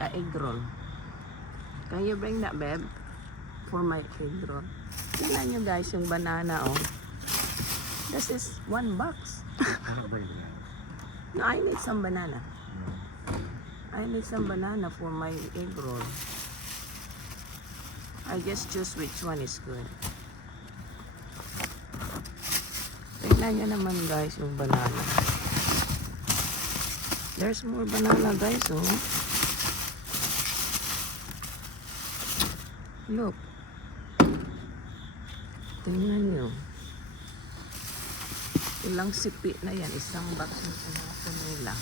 a egg roll. Can you bring that, babe? For my egg roll. Tingnan nyo guys yung banana, oh. This is one box. That. No, I need some banana. I need some banana for my egg roll. I just choose which one is good. Tingnan nyo naman guys yung banana. There's more banana guys, oh. Look. Tingnan nyo. Ilang sipi na yan. Isang box na tinapon nila.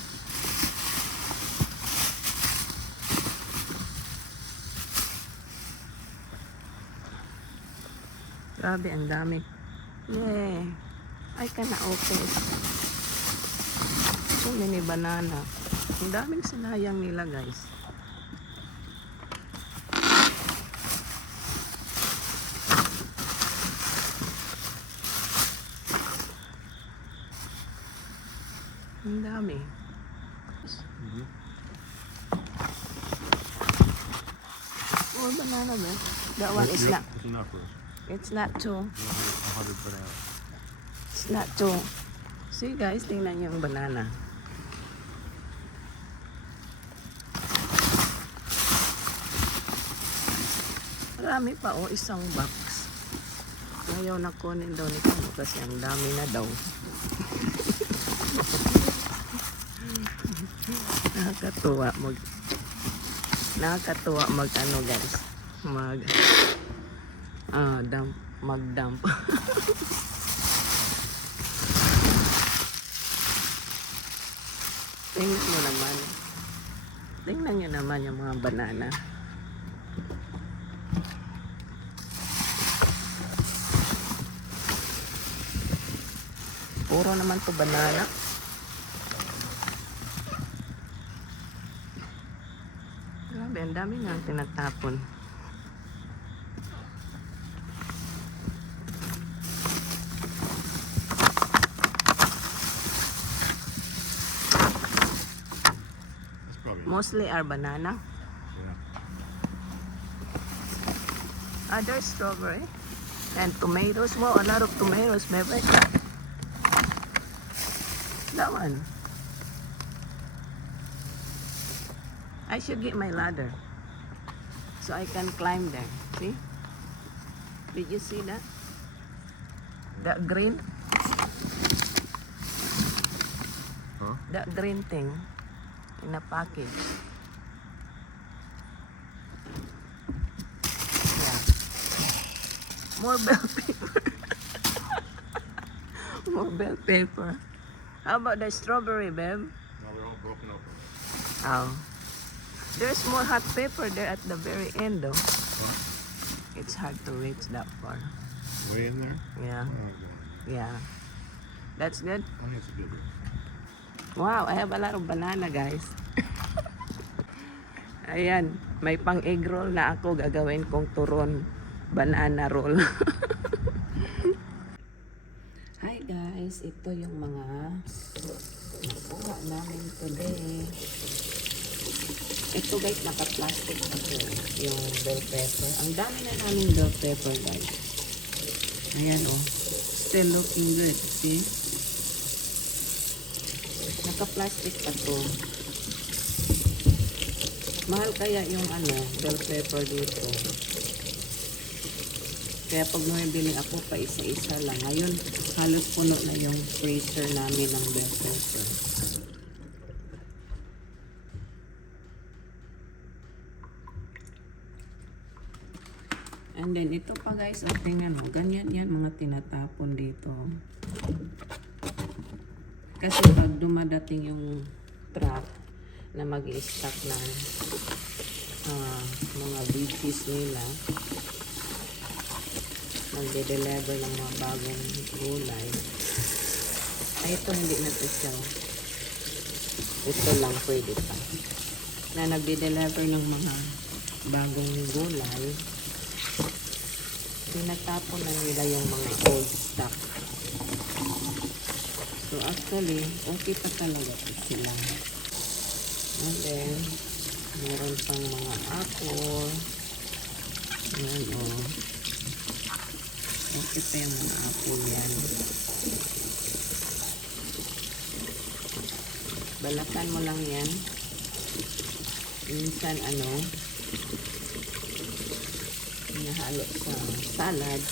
Grabe, ang dami. Yeah. I cannot open. So many banana. Ang daming sinayang nila, guys. Dami. Oh, banana ba? That one is not. It's enough for us. It's not too. A hundred per hour. It's not too. See guys, tingnan niyo yung banana. Marami pa oh, isang box. Ayaw na kunin daw ni Kamo kasi ang dami na daw. Nakakatuwa mag Nakakatuwa mag ano guys. Mag ah dump mag dump. Tingnan nyo naman. Tingnan nyo naman yung mga banana. Puro naman to banana. Ang dami nga tinatapon. That's probably Mostly are banana. yeah. Other strawberry and tomatoes. Wow, a lot of tomatoes. Maybe like that. That one. I should get my ladder so I can climb there. See? Did you see that? That green? Huh? That green thing in a package. Yeah. More bell paper. More bell paper. How about the strawberry, babe? No, they're all broken open. Oh. There's more hot paper there at the very end, though. What? It's hard to reach that far. Way in there? Yeah, Oh, yeah. That's good. I think it's a good one. Wow, I have a lot of banana, guys. Ayan, may pang egg roll na ako gagawin kong turon banana roll. Hi guys, ito yung mga nakuha namin today. Ito guys, naka-plastic na to. Yung bell pepper. Ang dami na namin bell pepper guys. Ayan oh. Still looking good. See? Naka-plastic pa to. Mahal kaya yung ano, bell pepper dito. Kaya pag bumibili ako pa isa-isa lang. Ngayon, halos puno na yung freezer namin ng bell pepper. And then, ito pa guys, ang tingnan mo, ganyan yan mga tinatapon dito. Kasi pag dumadating yung truck na mag stock ng ah, mga veggies nila, magde-deliver ng mga bagong gulay, ay ito hindi na to siya. Ito lang pwede pa. Na nagde-deliver ng mga bagong gulay, tinatapon na nila yung mga old stock. So actually, okay pa talaga sila. And then, Meron pang mga apple. Ayan, oh. Okay pa yung mga apple yan. Balatan mo lang yan. Minsan, ano, hinahalo sa salad.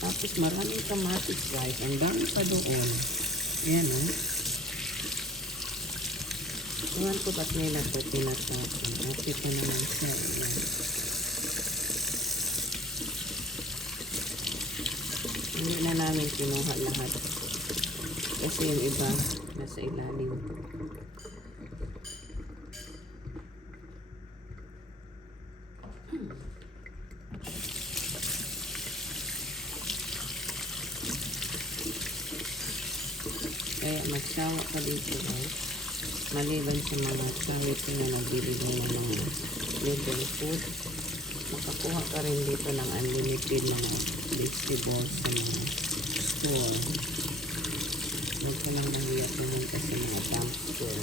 Tapos maraming kamatis guys. Ang dami pa doon. Ayan o. Iwan ko ba't nila ito tinatapon. Okay pa naman siya. Ayan. Hindi na namin kinuha lahat. Kasi yung iba nasa ilalim. Kaya magsawa ka dito guys. Maliban sa mga charity na nagbibigay ng mga libre food, makakuha ka rin dito ng unlimited mga vegetables sa mga store. Huwag ka lang mahiya pumunta sa mga dump store.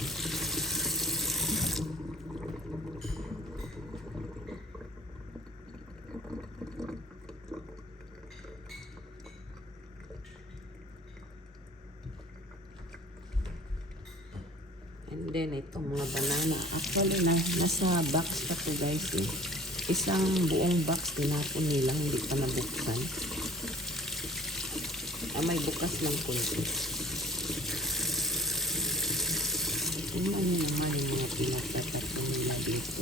And then, ito mga banana. Actually, na, nasa box pa to guys eh. Isang buong box tinapon nila, hindi pa nabuksan. Ah, may bukas lang kunti. Tingnan niyo naman yung mga pinagtatapon nila dito.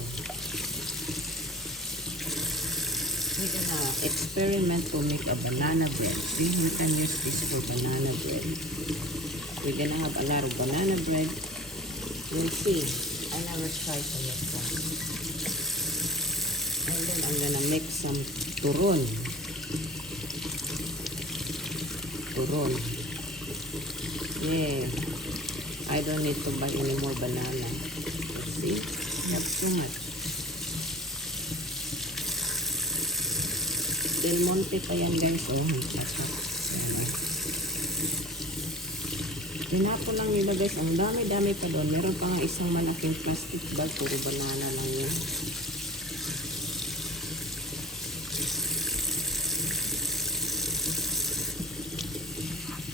We're gonna experiment to make a banana bread. See, we can use this for banana bread. We're gonna have a lot of banana bread. We'll see. I never tried to make one. And then I'm gonna make some turon. Turon. Yeah. I don't need to buy any more banana. See? I have too much. Del Monte pa yan guys. Oh, Yan, ah. Tinapon lang nila guys. Ang dami-dami pa doon. Meron pa nga isang malaking plastic bag. Puro banana lang yun.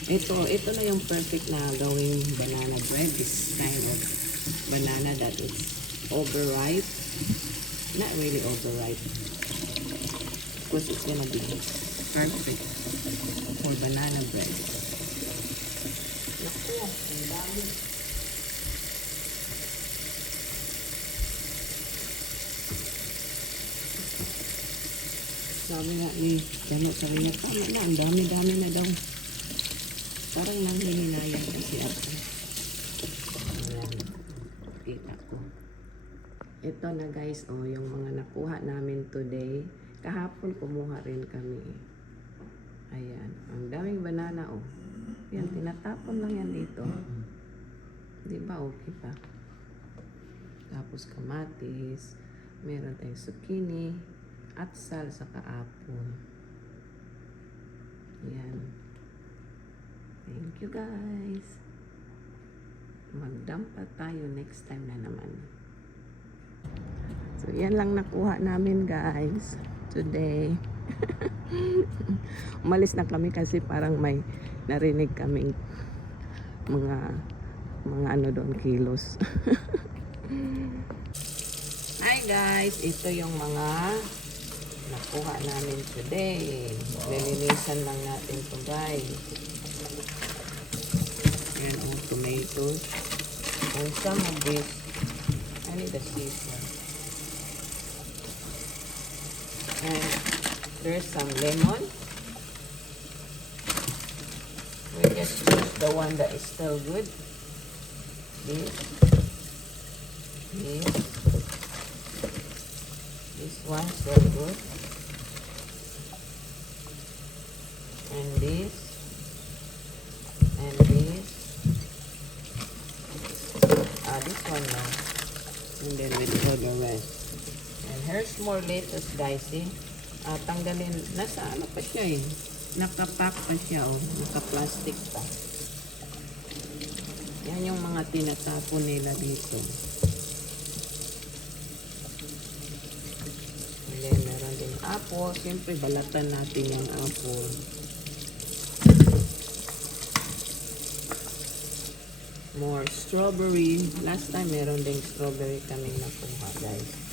Ito, ito na yung perfect na gawing banana bread. This kind of banana that is overripe. Not really overripe. Because it's gonna be perfect for banana bread. Naku, ang dami. Sabi nga ni Jano, sabi niya, tama na, ang dami-dami na daw. Parang nanghihinayang kasi ako. Ayan, kita ko. Ito na guys, oh, yung mga nakuha namin today. Kahapon kumuha rin kami. Ayan, ang daming banana, oh. Yan, tinatapon lang yan dito. Di ba, okay pa. Tapos kamatis, meron tayong zucchini, at sal sa apple. Yan. Thank you guys. Magdampa tayo next time na naman. So, yan lang nakuha namin guys today. Umalis na kami kasi parang may narinig kaming mga mga ano doon kilos. Hi guys, ito yung mga nakuha namin today. Lilinisan lang natin to guys. Yan ang tomatoes. And some of this, I need a scissor. And there's some lemon. We just use the one that is still good. This. This. This one still good. And this. And this. Ah, this one now. And then we throw the rest. And here's more lettuce, guys. See? Ah, tanggalin. Nasa ano pa siya eh. Nakapack pa siya oh. Naka-plastic pa. Yan yung mga tinatapon nila dito. And then, meron din apple. Siyempre, balatan natin yung apple. More strawberry. Last time, meron ding strawberry kaming nakuha, guys.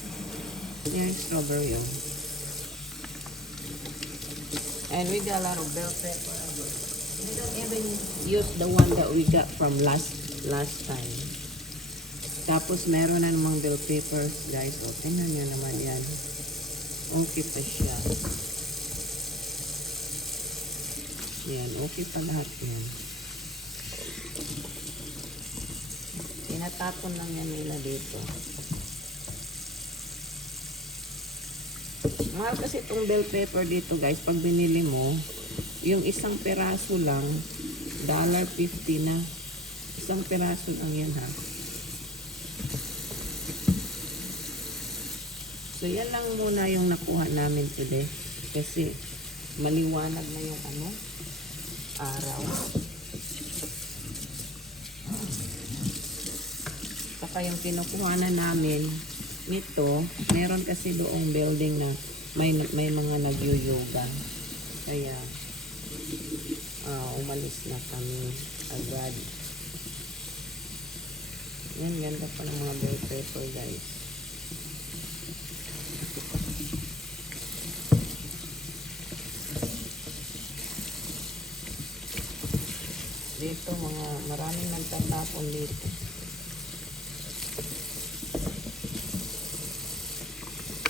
Yan yung strawberry, oh. And we got a lot of bell pepper. We don't even use the one that we got from last last time. Tapos meron na namang bell peppers, guys. O, tingnan nyo naman yan. Okay pa siya. Yan, okay pa lahat yan. Tinatapon lang yan nila dito. Mahal kasi itong bell pepper dito guys, pag binili mo, yung isang peraso lang, dollar $1.50 na. Isang peraso lang yan ha. So yan lang muna yung nakuha namin today. Kasi maliwanag na yung ano, araw. Saka yung kinukuha na namin nito, meron kasi doong building na may may mga nagyo-yoga. Kaya ah, umalis na kami agad. Yan, ganda pa ng mga bell pepper guys. Dito mga maraming nagtatapon dito.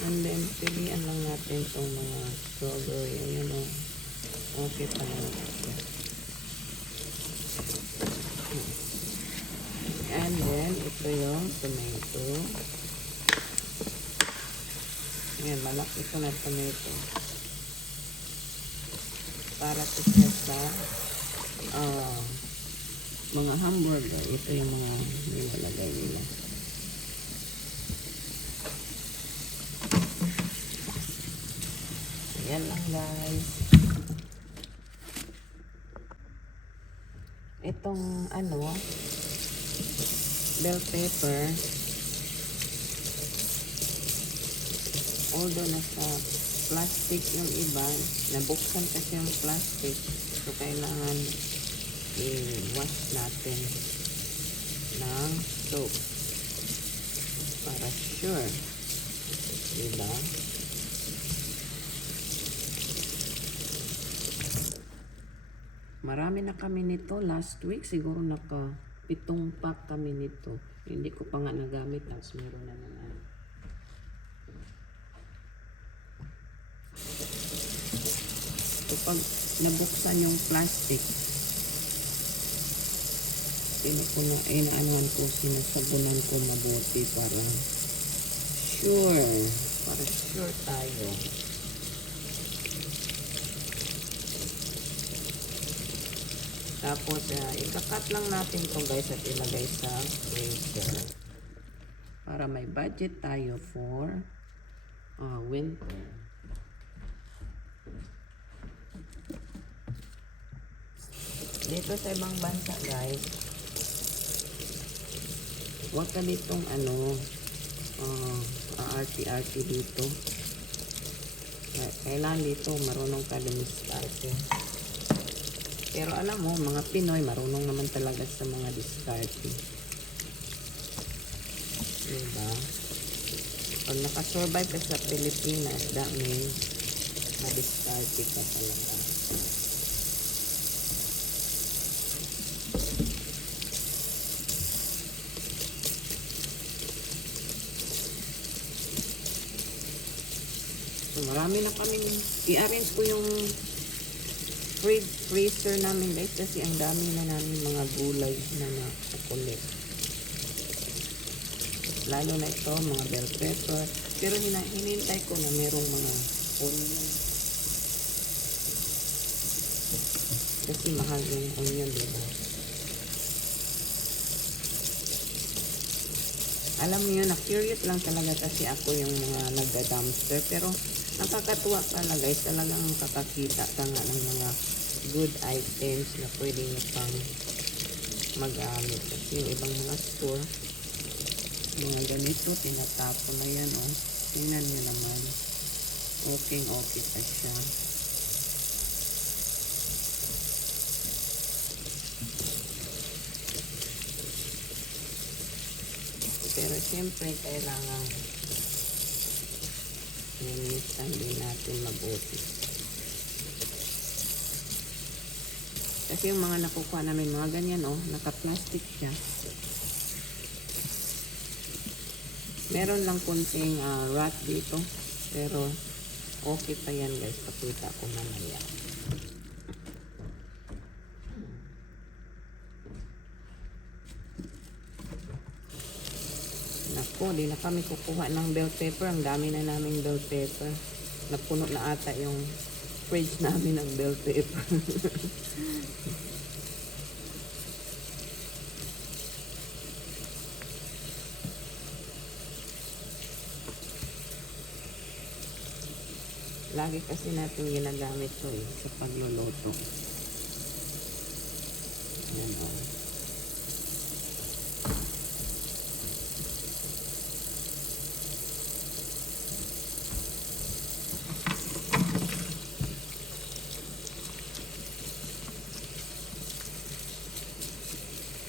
And then, pilihan lang natin itong mga strawberry. Ayan o. Okay pa naman ito. And then, ito yung tomato. Ayan, malaki ito na tomato. Para ito sa ah, mga hamburger. Ito yung mga nilalagay nila. Yan lang guys. Itong ano, bell pepper, although nasa plastic yung iba, nabuksan kasi yung plastic, so kailangan i-wash natin ng soap para sure. Diba? Marami na kami nito last week. Siguro naka pitong pack kami nito. Hindi ko pa nga nagamit. Tapos meron na naman. So pag nabuksan yung plastic, pinupuno, eh naanuhan ko, sinasabunan ko mabuti para sure. Para sure tayo. Tapos, uh, ikakat lang natin to guys at ilagay sa freezer. Para may budget tayo for uh, winter. Dito sa ibang bansa guys, huwag ka ditong ano, uh, aarti-arti dito. Kailangan dito marunong ka lumiskarte. Pero alam mo, mga Pinoy, marunong naman talaga sa mga diskarte. Diba? Pag nakasurvive ka sa Pilipinas, that means madiskarte ka talaga. So, marami na kaming, i-arrange ko yung freezer namin guys kasi ang dami na namin mga gulay na nakukulit. Lalo na ito, mga bell pepper. Pero hina, hinintay ko na merong mga onion. Kasi mahal yung onion, diba? Alam niyo, na-curious lang talaga kasi ako yung mga nagda-dumpster. Pero Nakakatuwa pala guys, talagang makakakita ka nga ng mga good items na pwede nyo pang magamit. Kasi yung ibang mga store, mga ganito, tinatapon na yan, oh. Tingnan nyo naman. Okay, okay pa siya. Pero siyempre, kailangan ninisan din natin mabuti. Kasi yung mga nakukuha namin, mga ganyan, oh, naka-plastic siya. Meron lang kunting ah, rat dito, pero okay pa yan guys, pakita ko mamaya. Naku, di na kami kukuha ng bell pepper. Ang dami na naming bell pepper. Napuno na ata yung fridge namin ng bell pepper. Lagi kasi natin ginagamit to eh, sa pagluluto. Ayan o.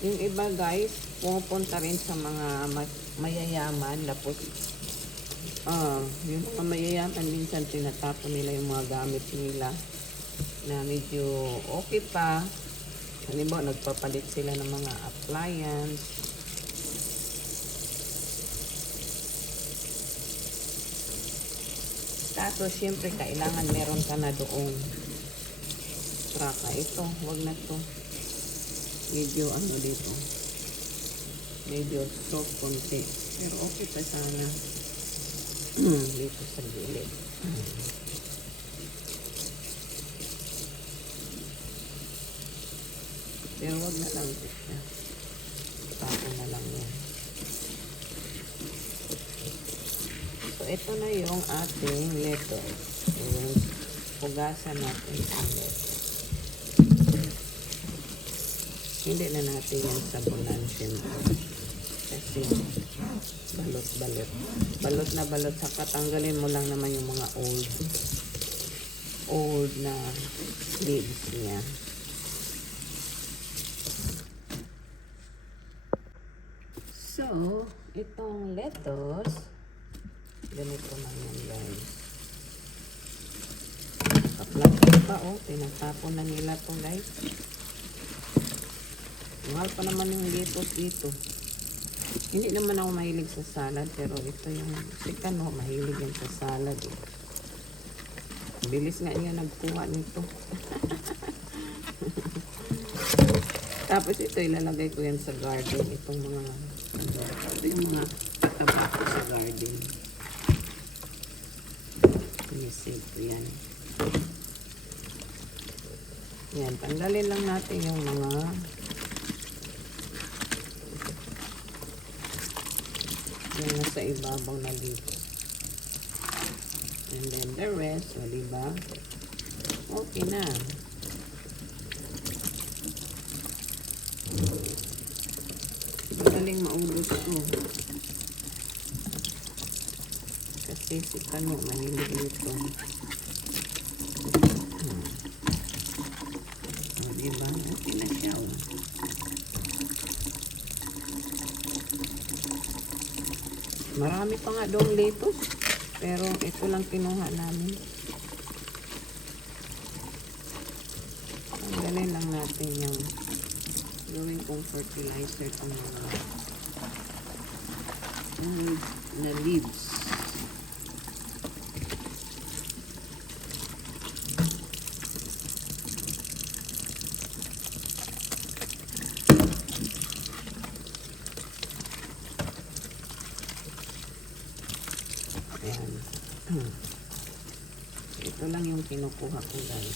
Yung iba guys, pumupunta rin sa mga ma- mayayaman. Tapos, ah, yung mga mayayaman, minsan tinatapon nila yung mga gamit nila na medyo okay pa. Halimbawa, nagpapalit sila ng mga appliance. Tapos, syempre, kailangan meron ka na doong traka. Ito, wag na to medyo ano dito medyo soft konti pero okay pa sana dito sa gilid. Pero wag na lang ito siya. Tapo na lang yan. So ito na yung ating lettuce Ayan. hugasan natin ang lettuce hindi na natin yan sabunan siyempre. Kasi balot-balot. Balot na balot. Saka tanggalin mo lang naman yung mga old old na leaves niya. So, itong lettuce, ganito na yan guys. Kaplastic pa oh, tinatapon na nila to guys. Mahal pa naman yung litos dito. Hindi naman ako mahilig sa salad, pero ito yung si Kano, mahilig yan sa salad. Eh. Bilis nga niya nagkuha nito. Tapos ito ilalagay ko yan sa garden. Itong mga, ito yung mga pataba ko sa garden. Sinisave ko yan. Yan, tanggalin lang natin yung mga yung nasa ibabaw na dito. And then the rest, o diba? Okay na. Madaling maubos to. Kasi si Kano, mahilig dito. Hmm. O diba? Okay na siya, oh. Marami pa nga doong lettuce. Pero ito lang kinuha namin. Tanggalin lang natin yung gawin kong fertilizer itong mga mm, na leaves. nakuha ko lang.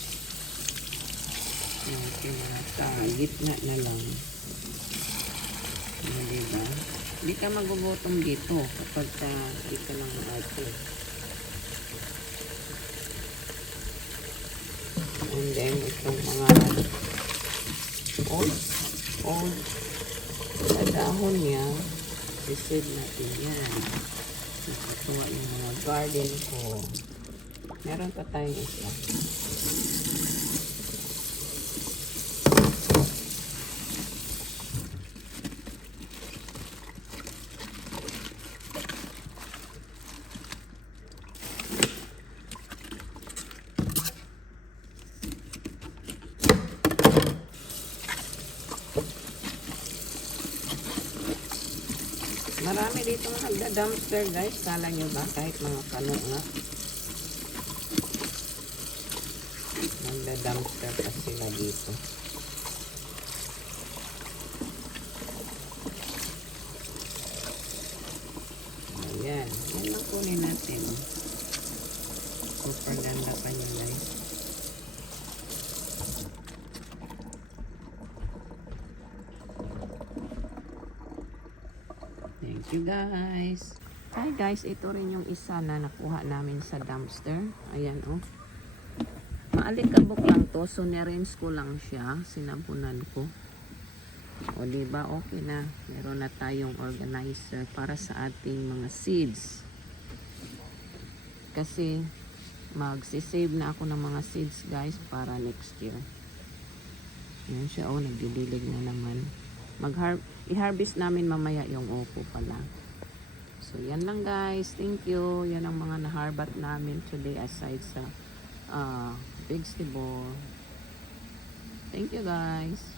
Natin nata, gitna na lang. Ano, diba? Hindi ka magugutom dito kapag ka, di ka lang ate. And then, itong mga old, old sa dahon niya, isid natin yan. Nakatuwa yung mga garden ko. Meron pa tayong isa. Marami dito nga nagda-dumpster guys. Kala nyo ba? Kahit mga kano nga. Nagda-dumpster pa sila dito. Ayan. Yan lang kunin natin. Super ganda pa niya guys. Thank you guys. Hi guys, ito rin yung isa na nakuha namin sa dumpster. Ayan oh. Maalikabok lang to, so nirinse ko lang siya, sinabunan ko. O di ba okay na. Meron na tayong organizer para sa ating mga seeds. Kasi magsisave na ako ng mga seeds guys para next year. Yan siya oh, nagdidilig na naman. I-harvest namin mamaya yung opo pala. So, yan lang guys. Thank you. Yan ang mga naharbat namin today aside sa uh, vegetable. Thank you guys.